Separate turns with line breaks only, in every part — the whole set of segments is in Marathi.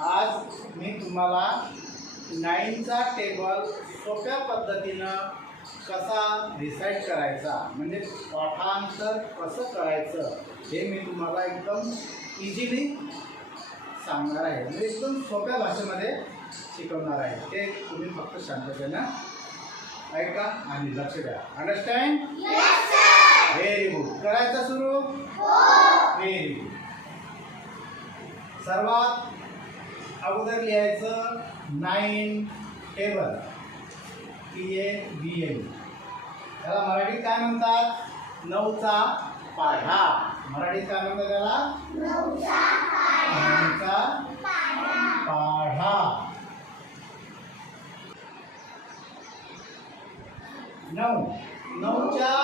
आज मी तुम्हाला नाईनचा टेबल सोप्या पद्धतीनं कसा डिसाईड करायचा म्हणजे पाठांतर कसं करायचं हे मी तुम्हाला एकदम इझिली सांगणार आहे. म्हणजे एकदम सोप्या भाषेमध्ये शिकवणार आहे. ते तुम्ही फक्त शांततेनं ऐका आणि लक्ष द्या. अंडरस्टँड व्हेरी गुड करायचं सुरू? व्हेरी गुड सर्वात अगोदर लिहायचं nine table T A B L. त्याला मराठीत काय म्हणतात? नऊचा पाढा. मराठीत काय म्हणतात त्याला?
नऊचा
पाढा. नऊ. नऊच्या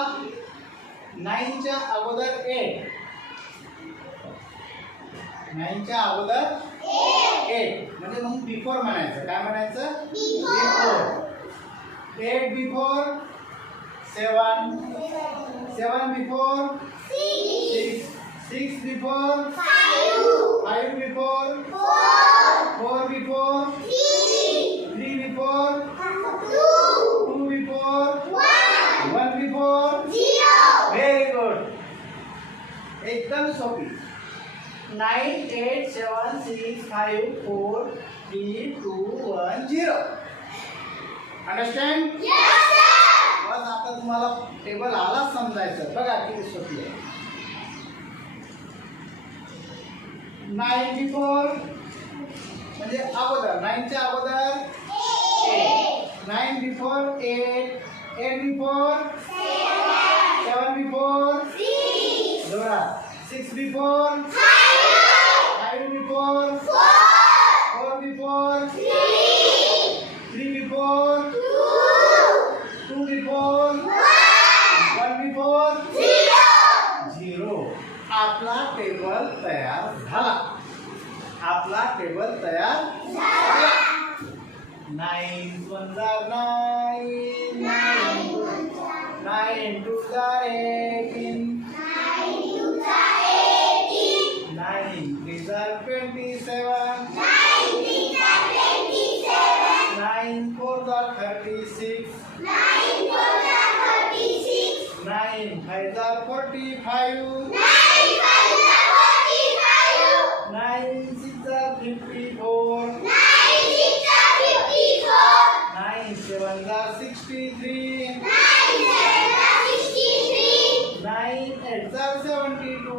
नाईनच्या अगोदर एट नाईनच्या अगोदर एट म्हणजे मग बिफोर म्हणायचं. काय म्हणायचं? Before eight before seven seven before six six before
five
before four before three before two before one before very good एकदम सोपी. Nine eight seven six five four three two one zero. Understand बस आता तुम्हाला टेबल आलाच समजायचं. बघा किती सोपी आहे. नाईन बिफोर म्हणजे अगोदर. नाईनच्या अगोदर? Nine before eight eight before seven before दोरा six before five before four before three before two before one before zero आपला टेबल तयार झाला. आपला टेबल तयार झाला. नाईन वन जार नाईन नाईन नाईन टू जार एटीन नाईन थ्री जार nine six are fifty four nine seven are sixty three nine eight are seventy two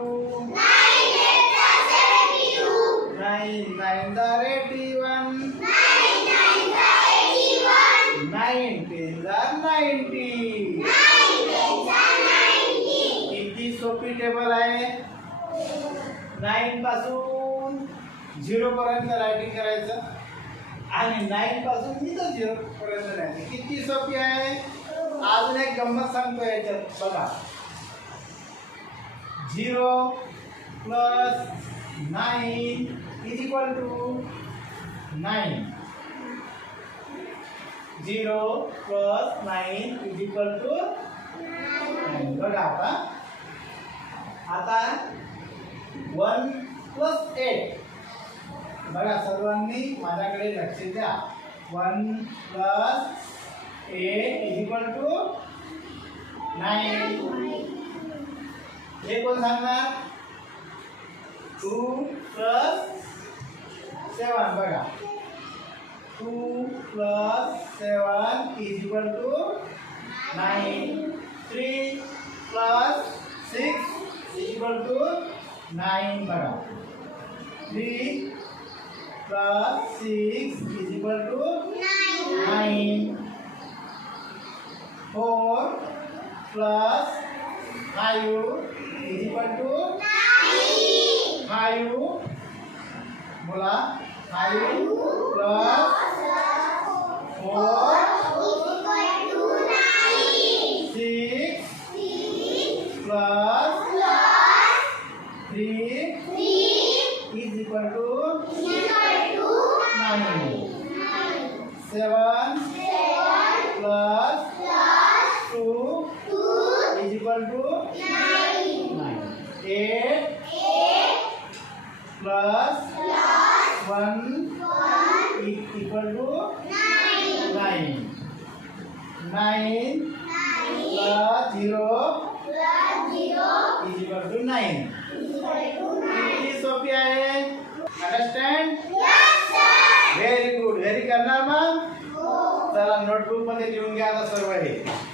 nine nine are eighty one nine ten are ninety किती सोपी टेबल आहे नाईन पासून Zero पर्यंत रायटिंग करायचं. आणि नाईन पासून इथं झिरो पर्यंत राहायचं किती सोपी आहे? अजून एक गंमत सांगतो याच्यात. बघा. Zero plus nine is equal to nine zero plus nine is equal to nine बघा आता. आता वन प्लस एट बघा सर्वांनी माझ्याकडे लक्ष द्या. One plus eight is equal to nine हे कोण सांगणार? टू प्लस सेवन बघा. Two plus seven is equal to nine three plus six is equal to nine बघा. Three plus 6 is equal to 9. 4 plus 5 is equal to
9.
5. mula 5 plus 4 nine. Seven,
Seven
plus,
plus
two, two is equal to
nine.
nine. Eight, Eight plus, plus one, one is equal to nine. Nine. Nine, plus zero
plus zero
is equal to nine. Is
equal
to nine. Sophia, understand? Very करणार मग? चला नोटबुकमध्ये लिहून घ्या आता सर्व हे.